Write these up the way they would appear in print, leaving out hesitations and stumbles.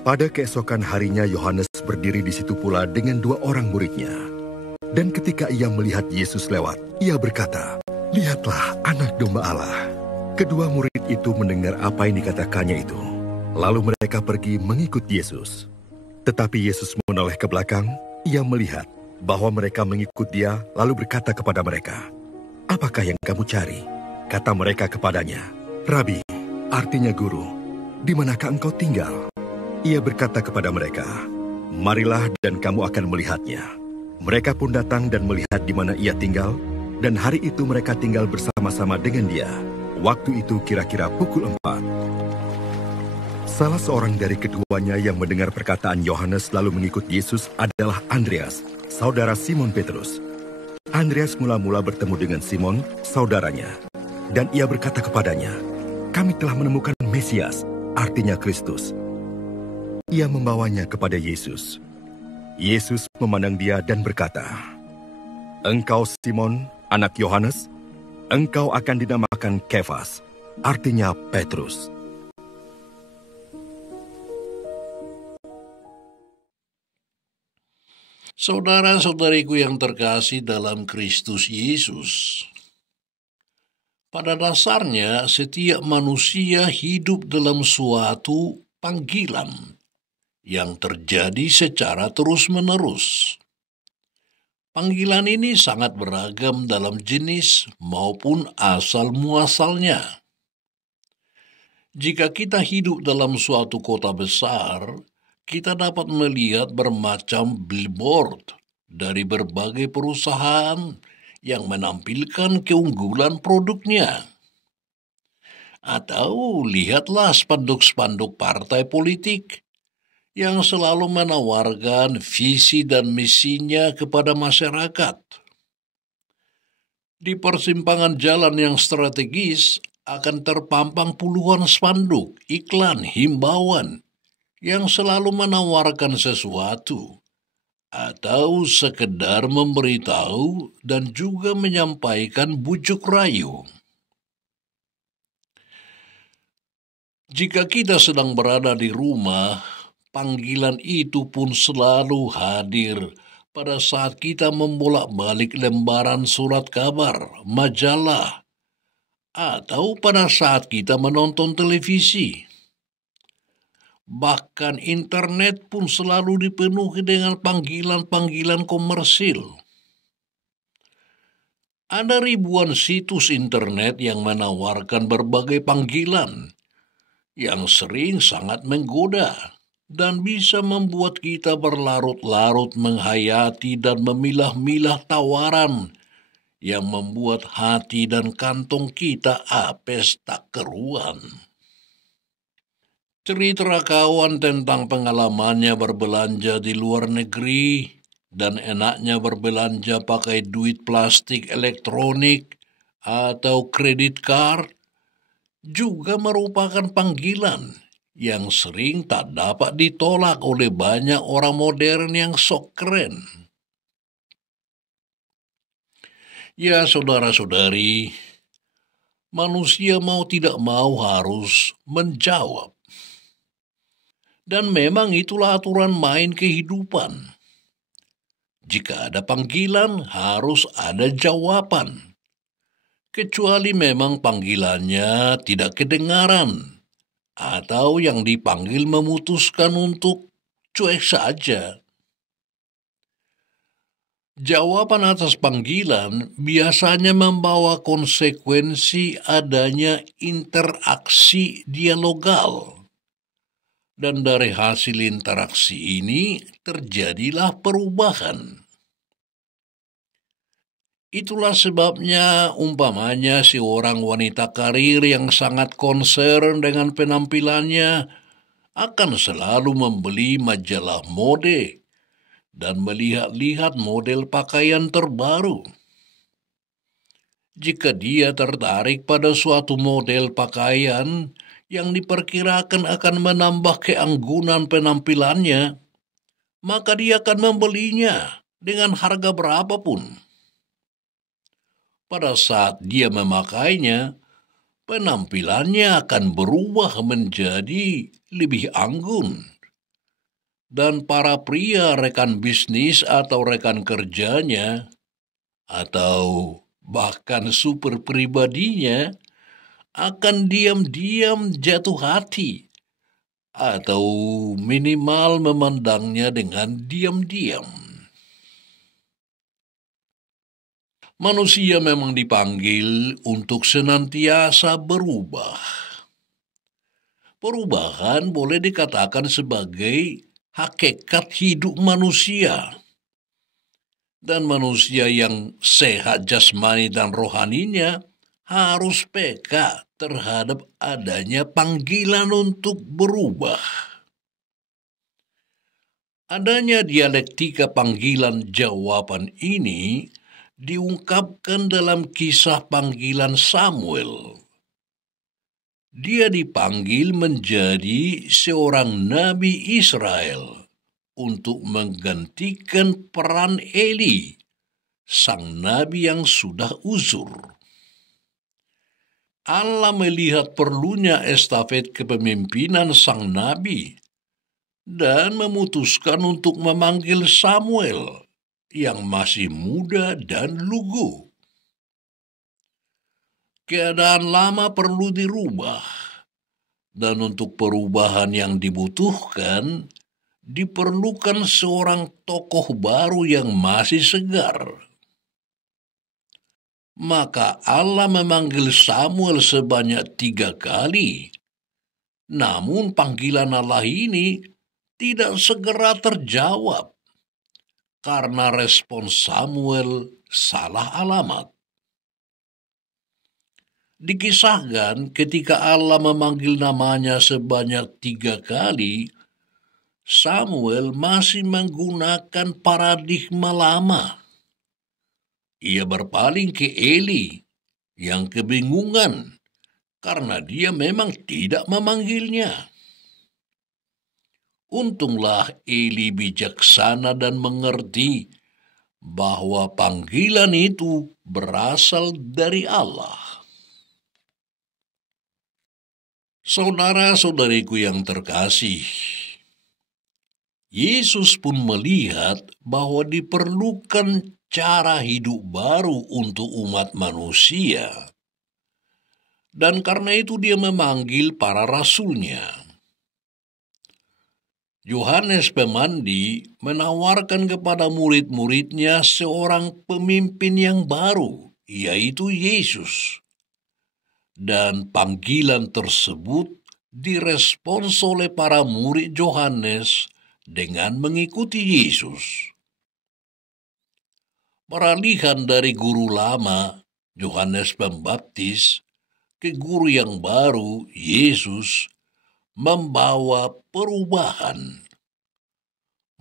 Pada keesokan harinya Yohanes berdiri di situ pula dengan 2 orang muridnya. Dan ketika ia melihat Yesus lewat, ia berkata, "Lihatlah anak domba Allah." Kedua murid itu mendengar apa yang dikatakannya itu. Lalu mereka pergi mengikut Yesus. Tetapi Yesus menoleh ke belakang, ia melihat bahwa mereka mengikut dia, lalu berkata kepada mereka, "Apakah yang kamu cari?" Kata mereka kepadanya, "Rabi," artinya guru, "di manakah engkau tinggal?" Ia berkata kepada mereka, "Marilah dan kamu akan melihatnya." Mereka pun datang dan melihat di mana ia tinggal, dan hari itu mereka tinggal bersama-sama dengan dia. Waktu itu kira-kira pukul 4. Salah seorang dari keduanya yang mendengar perkataan Yohanes lalu mengikut Yesus adalah Andreas, saudara Simon Petrus. Andreas mula-mula bertemu dengan Simon, saudaranya, dan ia berkata kepadanya, "Kami telah menemukan Mesias," artinya Kristus. Ia membawanya kepada Yesus. Yesus memandang dia dan berkata, "Engkau Simon, anak Yohanes, engkau akan dinamakan Kefas," artinya Petrus. Saudara-saudariku yang terkasih dalam Kristus Yesus, pada dasarnya setiap manusia hidup dalam suatu panggilan yang terjadi secara terus-menerus. Panggilan ini sangat beragam dalam jenis maupun asal-muasalnya. Jika kita hidup dalam suatu kota besar, kita dapat melihat bermacam billboard dari berbagai perusahaan yang menampilkan keunggulan produknya. Atau lihatlah spanduk-spanduk partai politik yang selalu menawarkan visi dan misinya kepada masyarakat. Di persimpangan jalan yang strategis akan terpampang puluhan spanduk, iklan, himbauan yang selalu menawarkan sesuatu atau sekedar memberitahu dan juga menyampaikan bujuk rayu. Jika kita sedang berada di rumah, panggilan itu pun selalu hadir pada saat kita membolak-balik lembaran surat kabar, majalah, atau pada saat kita menonton televisi. Bahkan internet pun selalu dipenuhi dengan panggilan-panggilan komersil. Ada ribuan situs internet yang menawarkan berbagai panggilan yang sering sangat menggoda dan bisa membuat kita berlarut-larut menghayati dan memilah-milah tawaran yang membuat hati dan kantong kita apes tak keruan. Cerita kawan tentang pengalamannya berbelanja di luar negeri dan enaknya berbelanja pakai duit plastik elektronik atau kredit card juga merupakan panggilan yang sering tak dapat ditolak oleh banyak orang modern yang sok keren. Ya saudara-saudari, manusia mau tidak mau harus menjawab. Dan memang itulah aturan main kehidupan. Jika ada panggilan, harus ada jawaban. Kecuali memang panggilannya tidak kedengaran, atau yang dipanggil memutuskan untuk cuek saja. Jawaban atas panggilan biasanya membawa konsekuensi adanya interaksi dialogal. Dan dari hasil interaksi ini terjadilah perubahan. Itulah sebabnya umpamanya seorang wanita karir yang sangat concern dengan penampilannya akan selalu membeli majalah mode dan melihat-lihat model pakaian terbaru. Jika dia tertarik pada suatu model pakaian yang diperkirakan akan menambah keanggunan penampilannya, maka dia akan membelinya dengan harga berapapun. Pada saat dia memakainya, penampilannya akan berubah menjadi lebih anggun dan para pria rekan bisnis atau rekan kerjanya, atau bahkan super pribadinya, akan diam-diam jatuh hati atau minimal memandangnya dengan diam-diam. Manusia memang dipanggil untuk senantiasa berubah. Perubahan boleh dikatakan sebagai hakikat hidup manusia. Dan manusia yang sehat jasmani dan rohaninya harus peka terhadap adanya panggilan untuk berubah. Adanya dialektika panggilan jawaban ini diungkapkan dalam kisah panggilan Samuel. Dia dipanggil menjadi seorang nabi Israel untuk menggantikan peran Eli, sang nabi yang sudah uzur. Allah melihat perlunya estafet kepemimpinan sang nabi dan memutuskan untuk memanggil Samuel yang masih muda dan lugu. Keadaan lama perlu dirubah, dan untuk perubahan yang dibutuhkan, diperlukan seorang tokoh baru yang masih segar. Maka Allah memanggil Samuel sebanyak 3 kali. Namun panggilan Allah ini tidak segera terjawab karena respon Samuel salah alamat. Dikisahkan ketika Allah memanggil namanya sebanyak 3 kali, Samuel masih menggunakan paradigma lama. Ia berpaling ke Eli yang kebingungan karena dia memang tidak memanggilnya. Untunglah Eli bijaksana dan mengerti bahwa panggilan itu berasal dari Allah. Saudara-saudariku yang terkasih, Yesus pun melihat bahwa diperlukan cara hidup baru untuk umat manusia. Dan karena itu dia memanggil para rasulnya. Yohanes Pemandi menawarkan kepada murid-muridnya seorang pemimpin yang baru, yaitu Yesus. Dan panggilan tersebut direspons oleh para murid Yohanes dengan mengikuti Yesus. Peralihan dari guru lama, Yohanes Pembaptis, ke guru yang baru, Yesus, membawa perubahan.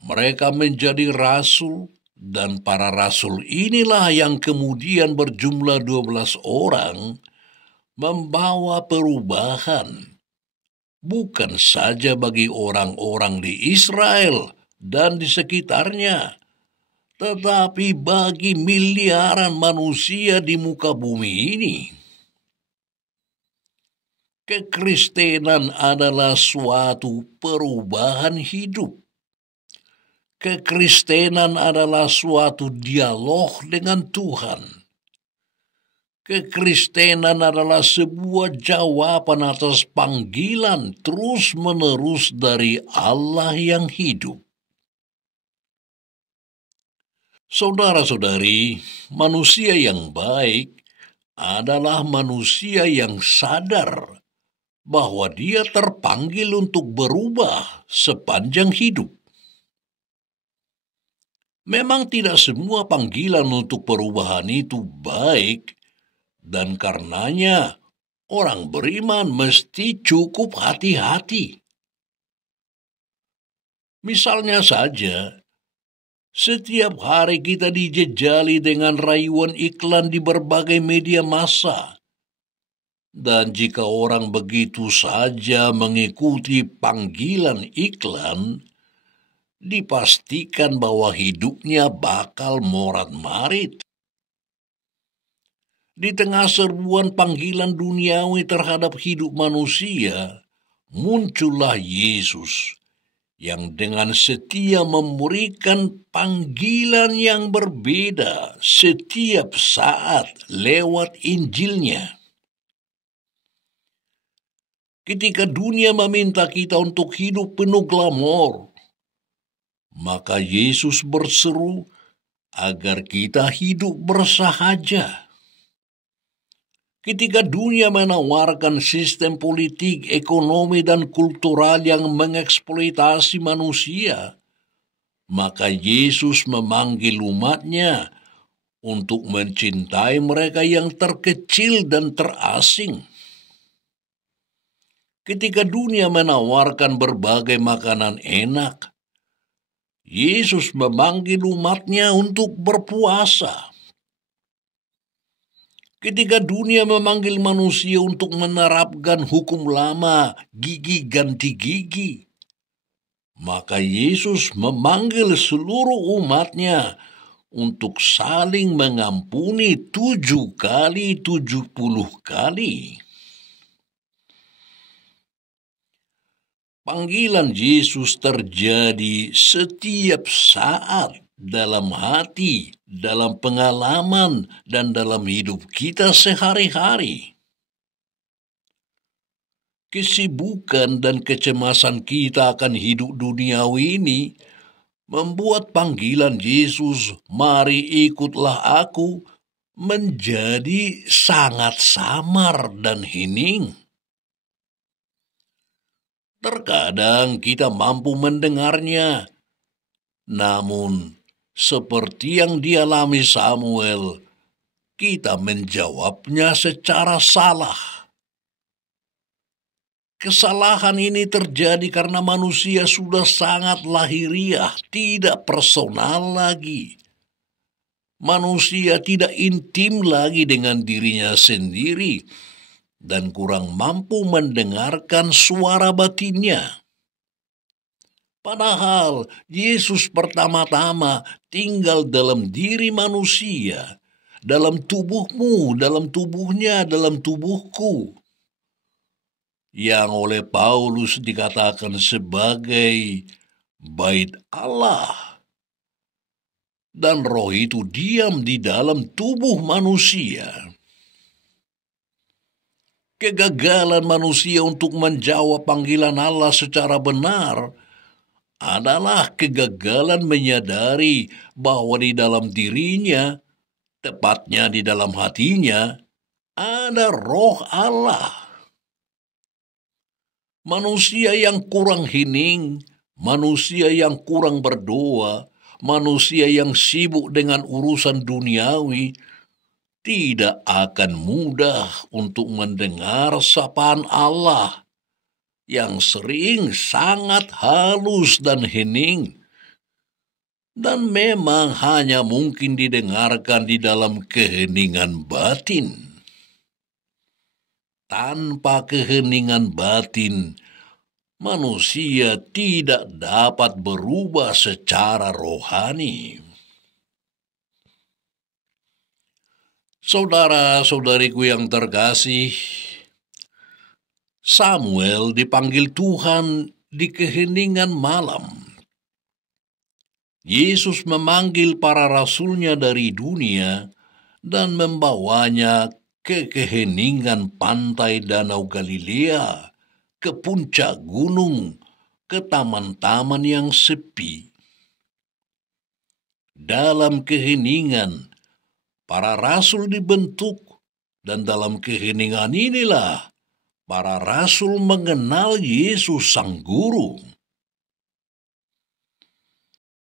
Mereka menjadi rasul, dan para rasul inilah yang kemudian berjumlah 12 orang, membawa perubahan. Bukan saja bagi orang-orang di Israel dan di sekitarnya, tetapi bagi miliaran manusia di muka bumi ini. Kekristenan adalah suatu perubahan hidup. Kekristenan adalah suatu dialog dengan Tuhan. Kekristenan adalah sebuah jawaban atas panggilan terus-menerus dari Allah yang hidup. Saudara-saudari, manusia yang baik adalah manusia yang sadar bahwa dia terpanggil untuk berubah sepanjang hidup. Memang tidak semua panggilan untuk perubahan itu baik, dan karenanya orang beriman mesti cukup hati-hati. Misalnya saja, setiap hari kita dijejali dengan rayuan iklan di berbagai media massa. Dan jika orang begitu saja mengikuti panggilan iklan, dipastikan bahwa hidupnya bakal morat-marit. Di tengah serbuan panggilan duniawi terhadap hidup manusia, muncullah Yesus yang dengan setia memberikan panggilan yang berbeda setiap saat lewat Injilnya. Ketika dunia meminta kita untuk hidup penuh glamor, maka Yesus berseru agar kita hidup bersahaja. Ketika dunia menawarkan sistem politik, ekonomi, dan kultural yang mengeksploitasi manusia, maka Yesus memanggil umat-Nya untuk mencintai mereka yang terkecil dan terasing. Ketika dunia menawarkan berbagai makanan enak, Yesus memanggil umat-Nya untuk berpuasa. Ketika dunia memanggil manusia untuk menerapkan hukum lama, gigi ganti gigi, maka Yesus memanggil seluruh umat-Nya untuk saling mengampuni 7 kali 70 kali. Panggilan Yesus terjadi setiap saat dalam hati, dalam pengalaman, dan dalam hidup kita sehari-hari. Kesibukan dan kecemasan kita akan hidup duniawi ini membuat panggilan Yesus, "Mari ikutlah aku," menjadi sangat samar dan hening. Terkadang kita mampu mendengarnya, namun seperti yang dialami Samuel, kita menjawabnya secara salah. Kesalahan ini terjadi karena manusia sudah sangat lahiriah, tidak personal lagi. Manusia tidak intim lagi dengan dirinya sendiri dan kurang mampu mendengarkan suara batinnya. Padahal Yesus pertama-tama tinggal dalam diri manusia, dalam tubuhmu, dalam tubuhnya, dalam tubuhku, yang oleh Paulus dikatakan sebagai bait Allah. Dan roh itu diam di dalam tubuh manusia. Kegagalan manusia untuk menjawab panggilan Allah secara benar adalah kegagalan menyadari bahwa di dalam dirinya, tepatnya di dalam hatinya, ada roh Allah. Manusia yang kurang hening, manusia yang kurang berdoa, manusia yang sibuk dengan urusan duniawi, tidak akan mudah untuk mendengar sapaan Allah yang sering sangat halus dan hening, dan memang hanya mungkin didengarkan di dalam keheningan batin. Tanpa keheningan batin, manusia tidak dapat berubah secara rohani. Saudara-saudariku yang terkasih, Samuel dipanggil Tuhan di keheningan malam. Yesus memanggil para rasulnya dari dunia dan membawanya ke keheningan pantai Danau Galilea, ke puncak gunung, ke taman-taman yang sepi. Dalam keheningan, para rasul dibentuk, dan dalam keheningan inilah para rasul mengenal Yesus Sang Guru.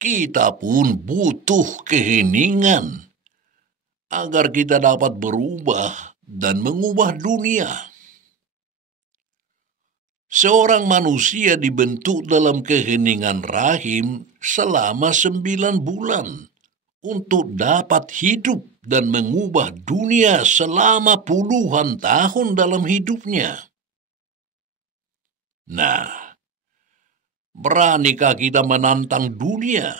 Kita pun butuh keheningan agar kita dapat berubah dan mengubah dunia. Seorang manusia dibentuk dalam keheningan rahim selama 9 bulan untuk dapat hidup dan mengubah dunia selama puluhan tahun dalam hidupnya. Nah, beranikah kita menantang dunia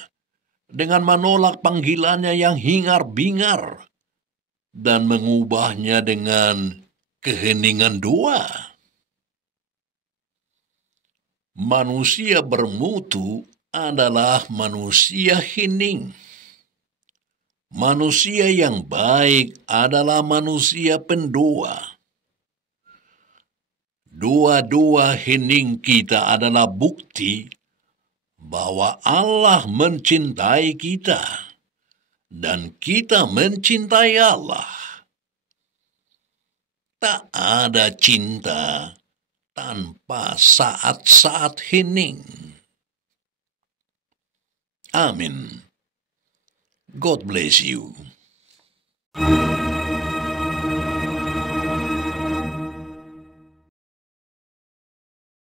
dengan menolak panggilannya yang hingar-bingar dan mengubahnya dengan keheningan doa? Manusia bermutu adalah manusia hening. Manusia yang baik adalah manusia pendoa. Doa-doa hening kita adalah bukti bahwa Allah mencintai kita dan kita mencintai Allah. Tak ada cinta tanpa saat-saat hening. Amin. God bless you.